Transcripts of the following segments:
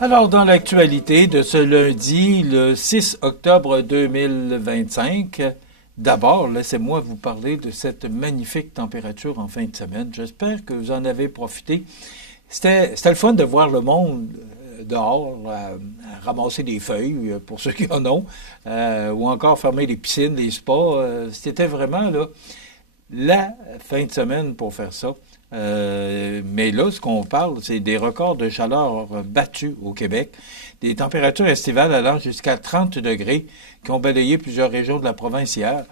Alors, dans l'actualité de ce lundi, le 6 octobre 2025, d'abord, laissez-moi vous parler de cette magnifique température en fin de semaine. J'espère que vous en avez profité. C'était le fun de voir le monde dehors, ramasser des feuilles, pour ceux qui en ont, ou encore fermer les piscines, les spas. C'était vraiment là, la fin de semaine pour faire ça. Mais là, ce qu'on parle, c'est des records de chaleur battus au Québec, des températures estivales allant jusqu'à 30 degrés qui ont balayé plusieurs régions de la province hier.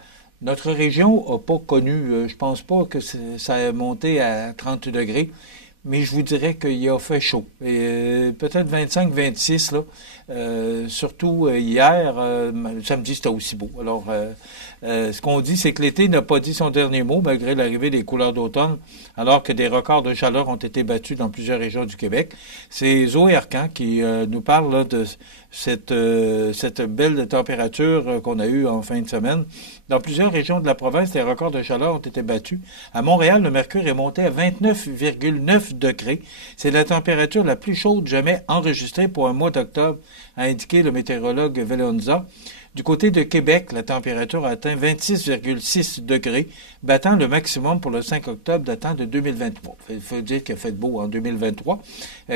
Notre région n'a pas connu, je pense pas que ça a monté à 30 degrés, mais je vous dirais qu'il a fait chaud. Peut-être 25-26, là. Surtout hier, samedi, c'était aussi beau. Alors, ce qu'on dit, c'est que l'été n'a pas dit son dernier mot, malgré l'arrivée des couleurs d'automne, alors que des records de chaleur ont été battus dans plusieurs régions du Québec. C'est Zoé Arcan qui nous parle là, de cette belle température qu'on a eue en fin de semaine. Dans plusieurs régions de la province, les records de chaleur ont été battus. À Montréal, le mercure est monté à 29,9 degrés. C'est la température la plus chaude jamais enregistrée pour un mois d'octobre, a indiqué le météorologue Velonza. Du côté de Québec, la température a atteint 26,6 degrés, battant le maximum pour le 5 octobre datant de 2023. Il faut dire qu'il a fait beau en 2023,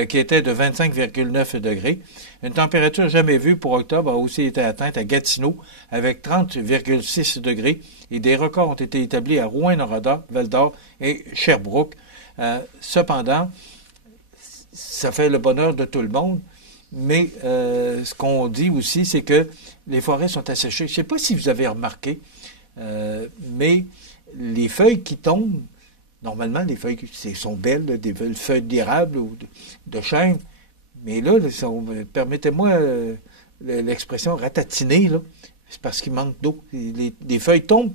qui était de 25,9 degrés. Une température jamais vue pour octobre a aussi été atteinte à Gatineau avec 30,6 degrés et des records ont été établis à Rouyn-Noranda, Val-d'Or et Sherbrooke. Cependant, ça fait le bonheur de tout le monde. Mais ce qu'on dit aussi, c'est que les forêts sont asséchées. Je ne sais pas si vous avez remarqué, mais les feuilles qui tombent, normalement, les feuilles sont belles, là, des feuilles d'érable ou de chêne, mais là, permettez-moi l'expression ratatiner, là, c'est parce qu'il manque d'eau. Les feuilles tombent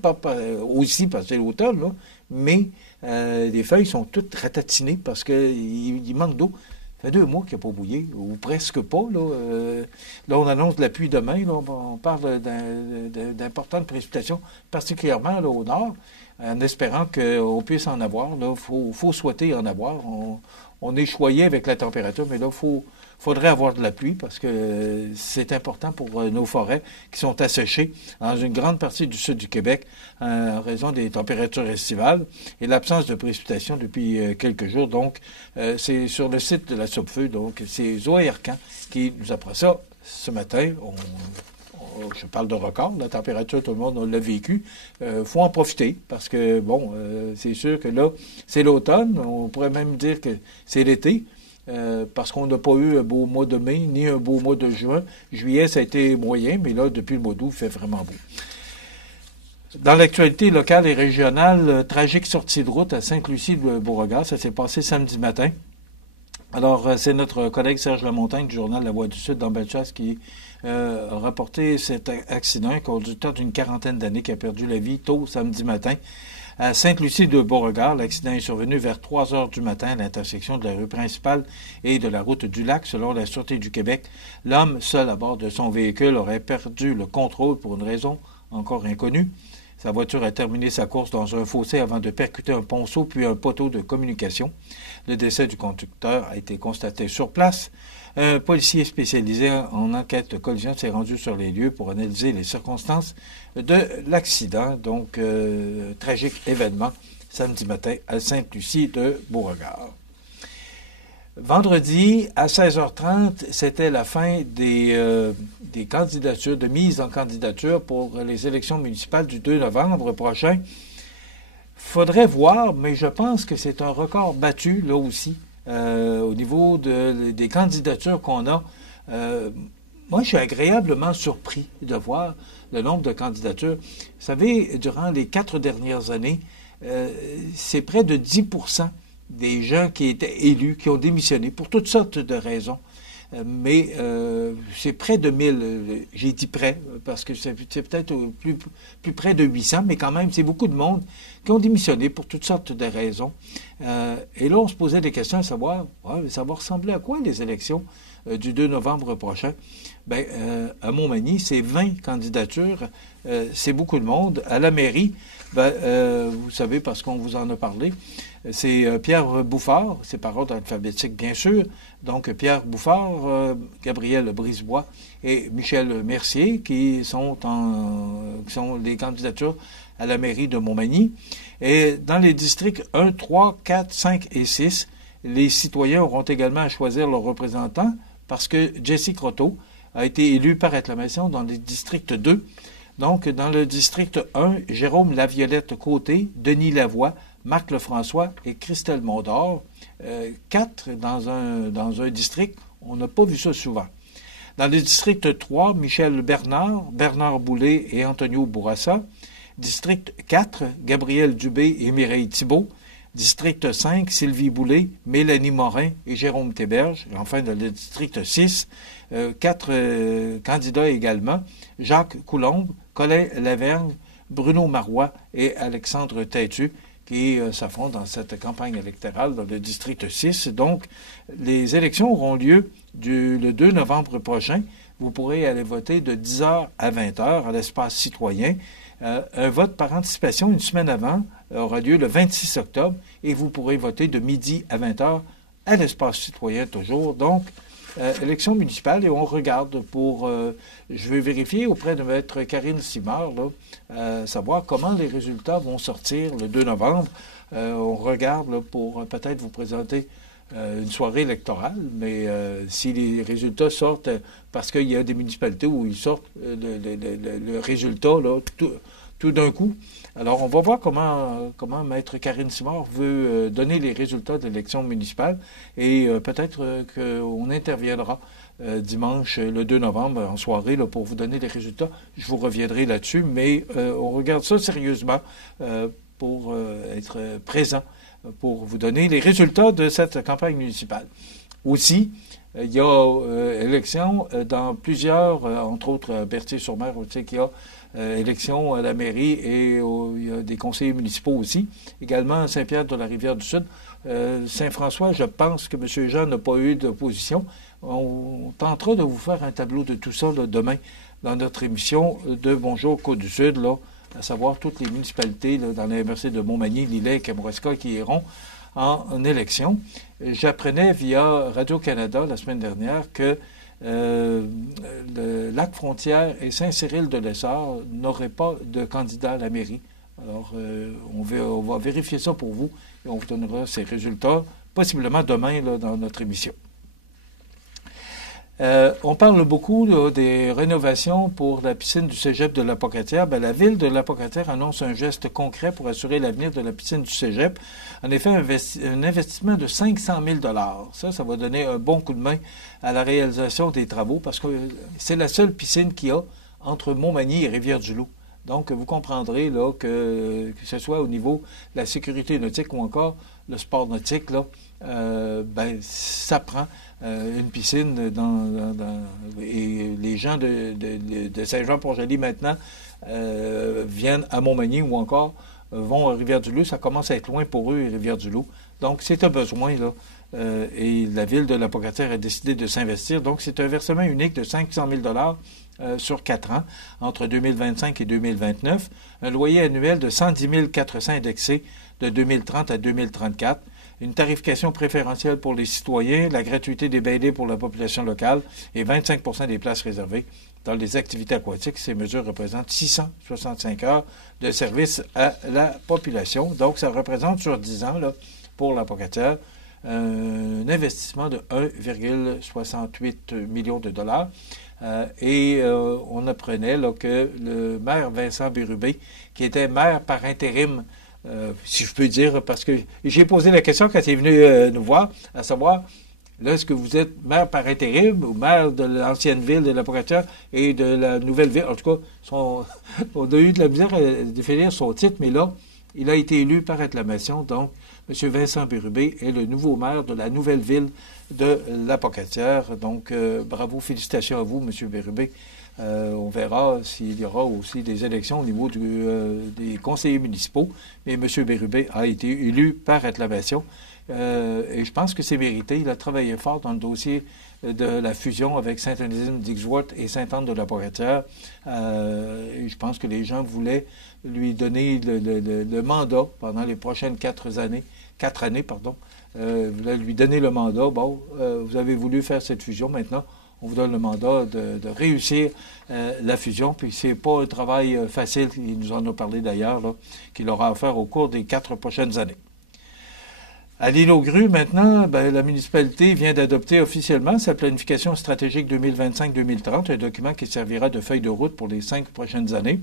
aussi parce que c'est l'automne, là, mais les feuilles sont toutes ratatinées parce qu'il manque d'eau. Ça fait 2 mois qu'il n'y a pas bouillé, ou presque pas. Là, on annonce de la pluie demain. Là, on parle d'importantes précipitations, particulièrement là, au nord, en espérant qu'on puisse en avoir. Il faut souhaiter en avoir. On est choyé avec la température, mais là, faudrait avoir de la pluie parce que c'est important pour nos forêts qui sont asséchées dans une grande partie du sud du Québec en raison des températures estivales et l'absence de précipitations depuis quelques jours. Donc, c'est sur le site de la Sopfeu. Donc, c'est Zoé Arcan qui nous apprend ça ce matin. Je parle de record, la température, tout le monde l'a vécu. Faut en profiter parce que, bon, c'est sûr que là, c'est l'automne. On pourrait même dire que c'est l'été. Parce qu'on n'a pas eu un beau mois de mai, ni un beau mois de juin. Juillet, ça a été moyen, mais là, depuis le mois d'août, il fait vraiment beau. Dans l'actualité locale et régionale, tragique sortie de route à Sainte-Lucie-de-Beauregard. Ça s'est passé samedi matin. Alors, c'est notre collègue Serge Lamontagne du journal La Voix du Sud dans Bellechasse qui a rapporté cet accident. Un conducteur d'une quarantaine d'années qui a perdu la vie tôt samedi matin. À Sainte-Lucie-de-Beauregard, l'accident est survenu vers 3 heures du matin à l'intersection de la rue principale et de la route du Lac. Selon la Sûreté du Québec, l'homme, seul à bord de son véhicule, aurait perdu le contrôle pour une raison encore inconnue. Sa voiture a terminé sa course dans un fossé avant de percuter un ponceau puis un poteau de communication. Le décès du conducteur a été constaté sur place. Un policier spécialisé en enquête de collision s'est rendu sur les lieux pour analyser les circonstances de l'accident. Donc, tragique événement samedi matin à Sainte-Lucie-de-Beauregard. Vendredi, à 16h30, c'était la fin des candidatures, de mise en candidature pour les élections municipales du 2 novembre prochain. Faudrait voir, mais je pense que c'est un record battu, là aussi, au niveau des candidatures qu'on a. Moi, je suis agréablement surpris de voir le nombre de candidatures. Vous savez, durant les 4 dernières années, c'est près de 10% des gens qui étaient élus, qui ont démissionné pour toutes sortes de raisons. Mais c'est près de 1000, j'ai dit près, parce que c'est peut-être plus près de 800, mais quand même, c'est beaucoup de monde qui ont démissionné pour toutes sortes de raisons. Et là, on se posait des questions à savoir, ça va ressembler à quoi les élections du 2 novembre prochain? Bien, à Montmagny, c'est 20 candidatures, c'est beaucoup de monde. À la mairie, vous savez, parce qu'on vous en a parlé, C'est Pierre Bouffard, c'est par ordre alphabétique bien sûr, donc Pierre Bouffard, Gabriel Brisebois et Michel Mercier qui sont les candidatures à la mairie de Montmagny. Et dans les districts 1, 3, 4, 5 et 6, les citoyens auront également à choisir leurs représentants parce que Jessie Croteau a été élue par acclamation dans le district 2. Donc, dans le district 1, Jérôme Laviolette-Côté, Denis Lavoie, Marc Lefrançois et Christelle Mondor. 4 dans un district, on n'a pas vu ça souvent. Dans le district 3, Michel Bernard, Bernard Boulay et Antonio Bourassa. District 4, Gabriel Dubé et Mireille Thibault. District 5, Sylvie Boulay, Mélanie Morin et Jérôme Théberge. Et enfin, dans le district 6, 4 candidats également, Jacques Coulombe, Colin Lavergne, Bruno Marois et Alexandre Têtu, qui s'affrontent dans cette campagne électorale dans le district 6. Donc, les élections auront lieu le 2 novembre prochain. Vous pourrez aller voter de 10h à 20h à l'espace citoyen. Un vote par anticipation une semaine avant aura lieu le 26 octobre et vous pourrez voter de midi à 20h à l'espace citoyen toujours. Donc, élection municipale et on regarde je vais vérifier auprès de maître Karine Simard, savoir comment les résultats vont sortir le 2 novembre. On regarde là, pour peut-être vous présenter une soirée électorale, mais si les résultats sortent, parce qu'il y a des municipalités où ils sortent le résultat là, tout d'un coup. Alors, on va voir comment maître Karine Simard veut donner les résultats de l'élection municipale et peut-être qu'on interviendra dimanche, le 2 novembre, en soirée, là, pour vous donner les résultats. Je vous reviendrai là-dessus, mais on regarde ça sérieusement pour être présent, pour vous donner les résultats de cette campagne municipale. Aussi, il y a élection dans plusieurs, entre autres Berthier-sur-Mer, on sait qu'il y a élection à la mairie et il y a des conseillers municipaux aussi. Également Saint-Pierre-de-la-Rivière-du-Sud. Saint-François, je pense que M. Jean n'a pas eu d'opposition. On tentera de vous faire un tableau de tout ça là, demain dans notre émission de Bonjour Côte-du-Sud, là, à savoir toutes les municipalités là, dans la MRC de Montmagny, Lillet, Kamouraska qui iront en élection. J'apprenais via Radio-Canada la semaine dernière que le Lac-Frontière et Saint-Cyril-de-Lessard n'auraient pas de candidat à la mairie. Alors, on va vérifier ça pour vous et on vous donnera ces résultats, possiblement demain là, dans notre émission. On parle beaucoup là, des rénovations pour la piscine du cégep de la Pocatière. La ville de la Pocatière annonce un geste concret pour assurer l'avenir de la piscine du cégep. En effet, un investissement de 500 000 $. Ça va donner un bon coup de main à la réalisation des travaux parce que c'est la seule piscine qu'il y a entre Montmagny et Rivière-du-Loup. Donc, vous comprendrez là, que ce soit au niveau de la sécurité nautique ou encore le sport nautique, là, ça prend une piscine et les gens de Saint-Jean-Port-Joli maintenant viennent à Montmagny ou encore vont à Rivière-du-Loup. Ça commence à être loin pour eux, Rivière-du-Loup. Donc, c'est un besoin, là. Et la ville de la Pocatière a décidé de s'investir. Donc, c'est un versement unique de 500 000 $ sur 4 ans, entre 2025 et 2029. Un loyer annuel de 110 400 indexé de 2030 à 2034. Une tarification préférentielle pour les citoyens, la gratuité des bains pour la population locale et 25 % des places réservées dans les activités aquatiques. Ces mesures représentent 665 heures de service à la population. Donc, ça représente sur 10 ans là, pour la Pocatière un investissement de 1,68 million de $. On apprenait là, que le maire Vincent Bérubé, qui était maire par intérim, si je peux dire, parce que j'ai posé la question quand il est venu nous voir, à savoir, là, est-ce que vous êtes maire par intérim ou maire de l'ancienne ville de la Pocatière et de la nouvelle ville? En tout cas, on a eu de la misère à définir son titre, mais là, il a été élu par acclamation. Donc, M. Vincent Bérubé est le nouveau maire de la nouvelle ville de la Pocatière. Donc, bravo, félicitations à vous, M. Bérubé. On verra s'il y aura aussi des élections au niveau des conseillers municipaux. Mais M. Bérubé a été élu par acclamation. Et je pense que c'est mérité. Il a travaillé fort dans le dossier de la fusion avec Saint-Onésime-d'Ixworth et Sainte-Anne-de-la-Pocatière. Et je pense que les gens voulaient lui donner le mandat pendant les prochaines 4 années 4 années, pardon. Vous allez lui donner le mandat. Bon, vous avez voulu faire cette fusion, maintenant, on vous donne le mandat de réussir la fusion. Puis c'est pas un travail facile, il nous en a parlé d'ailleurs, qu'il aura à faire au cours des 4 prochaines années. À l'île aux Grues, maintenant, la municipalité vient d'adopter officiellement sa planification stratégique 2025-2030, un document qui servira de feuille de route pour les 5 prochaines années.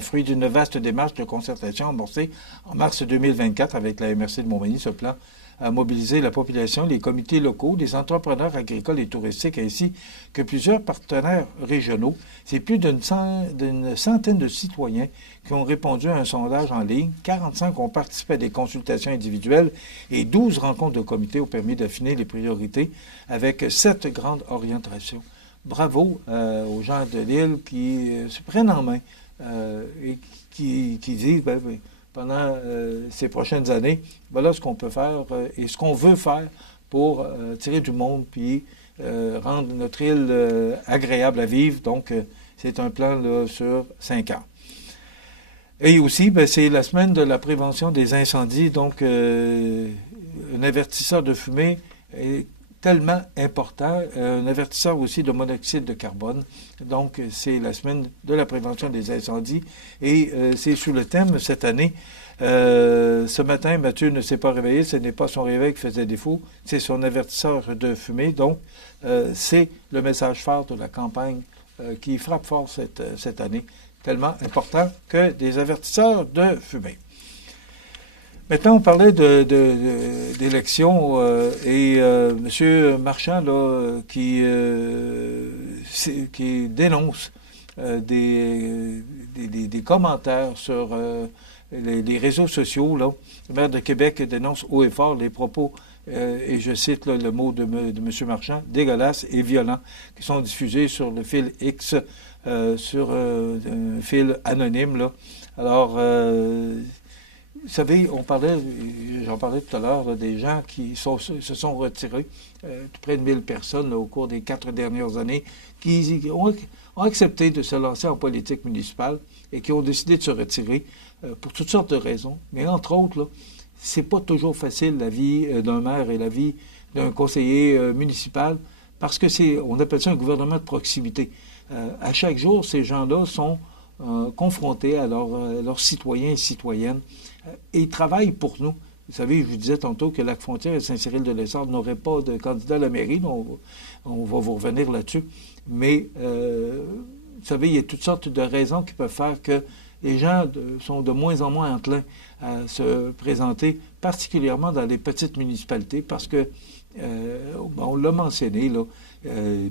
Fruit d'une vaste démarche de concertation amorcée en mars 2024 avec la MRC de Montmagny. Ce plan a mobilisé la population, les comités locaux, les entrepreneurs agricoles et touristiques, ainsi que plusieurs partenaires régionaux. C'est plus d'une centaine de citoyens qui ont répondu à un sondage en ligne. 45 ont participé à des consultations individuelles et 12 rencontres de comités ont permis d'affiner les priorités avec 7 grandes orientations. Bravo aux gens de l'île qui se prennent en main et qui disent pendant ces prochaines années, voilà ce qu'on peut faire et ce qu'on veut faire pour tirer du monde puis rendre notre île agréable à vivre. Donc, c'est un plan là, sur 5 ans. Et aussi, c'est la semaine de la prévention des incendies. Donc, un avertisseur de fumée est tellement important. Un avertisseur aussi de monoxyde de carbone. Donc, c'est la semaine de la prévention des incendies. Et c'est sous le thème, cette année, ce matin, Mathieu ne s'est pas réveillé. Ce n'est pas son réveil qui faisait défaut. C'est son avertisseur de fumée. Donc, c'est le message phare de la campagne qui frappe fort cette année. Tellement important que des avertisseurs de fumée. Maintenant, on parlait d'élections et M. Marchand là, qui dénonce des commentaires sur les réseaux sociaux. Là. Le maire de Québec dénonce haut et fort les propos, et je cite là, le mot de M. Marchand, dégueulasses et violents, qui sont diffusés sur le fil X, sur un fil anonyme. Là. Alors, vous savez, j'en parlais tout à l'heure, des gens qui se sont retirés, près de 1000 personnes là, au cours des 4 dernières années, qui ont accepté de se lancer en politique municipale et qui ont décidé de se retirer pour toutes sortes de raisons. Mais entre autres, là, c'est pas toujours facile la vie d'un maire et la vie d'un conseiller municipal parce que on appelle ça un gouvernement de proximité. À chaque jour, ces gens-là sont confrontés à leurs citoyens et citoyennes et ils travaillent pour nous. Vous savez, je vous disais tantôt que Lac-Frontière et Saint-Cyril-de-l'Essard n'auraient pas de candidat à la mairie. On va vous revenir là-dessus. Mais, vous savez, il y a toutes sortes de raisons qui peuvent faire que les gens sont de moins en moins enclins à se présenter, particulièrement dans les petites municipalités, parce que, on l'a mentionné, là,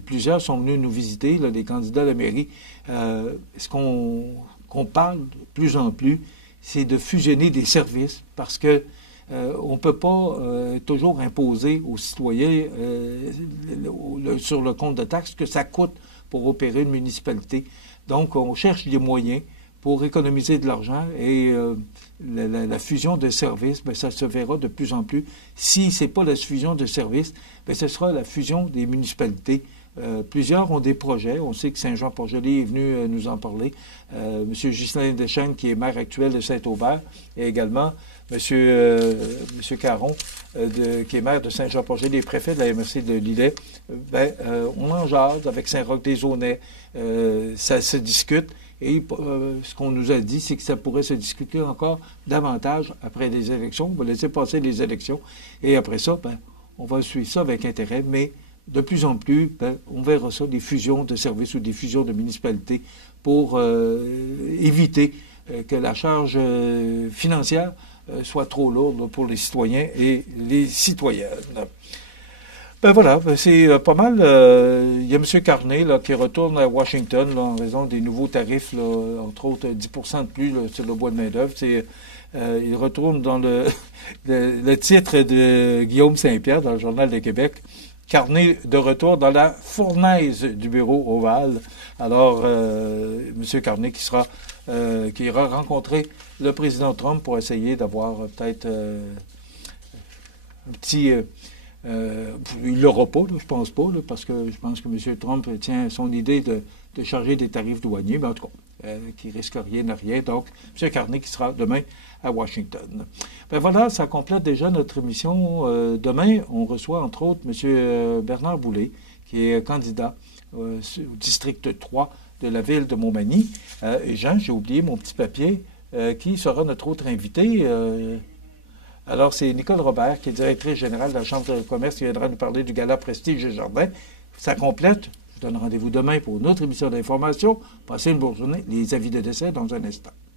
plusieurs sont venus nous visiter, là, les candidats à la mairie. Ce qu'on parle de plus en plus, c'est de fusionner des services, parce que on ne peut pas toujours imposer aux citoyens sur le compte de taxes que ça coûte pour opérer une municipalité. Donc, on cherche des moyens pour économiser de l'argent et la fusion de services, ça se verra de plus en plus. Si ce n'est pas la fusion de services, ce sera la fusion des municipalités. Plusieurs ont des projets. On sait que Saint-Jean-Port-Joli est venu nous en parler. M. Ghislain Deschênes, qui est maire actuel de Saint-Aubert, et également M. Caron, qui est maire de Saint-Jean-Port-Joli et préfet de la MRC de Lillet. On en jase avec Saint-Roch-des-Aunais. Ça se discute. Et ce qu'on nous a dit, c'est que ça pourrait se discuter encore davantage après les élections. On va laisser passer les élections. Et après ça, on va suivre ça avec intérêt. Mais de plus en plus, on verra ça, des fusions de services ou des fusions de municipalités pour éviter que la charge financière soit trop lourde pour les citoyens et les citoyennes. Voilà, c'est pas mal. Il y a M. Carney là, qui retourne à Washington là, en raison des nouveaux tarifs, là, entre autres 10 de plus là, sur le bois de main-d'œuvre. Il retourne dans le titre de Guillaume Saint-Pierre dans le Journal de Québec. Carney de retour dans la fournaise du bureau ovale. Alors, M. Carney qui ira rencontrer le président Trump pour essayer d'avoir peut-être un petit... il ne l'aura pas, là, je pense pas, là, parce que je pense que M. Trump tient son idée de charger des tarifs douaniers. Mais en tout cas, qui risque rien à rien. Donc, M. Carney qui sera demain à Washington. Ben voilà, ça complète déjà notre émission. Demain, on reçoit entre autres M. Bernard Boulay, qui est candidat au district 3 de la ville de Montmagny. Et Jean, j'ai oublié mon petit papier. Qui sera notre autre invité? Alors, c'est Nicole Robert, qui est directrice générale de la Chambre de commerce, qui viendra nous parler du gala Prestige et Jardin. Ça complète. Je vous donne rendez-vous demain pour une autre émission d'information. Passez une bonne journée. Les avis de décès dans un instant.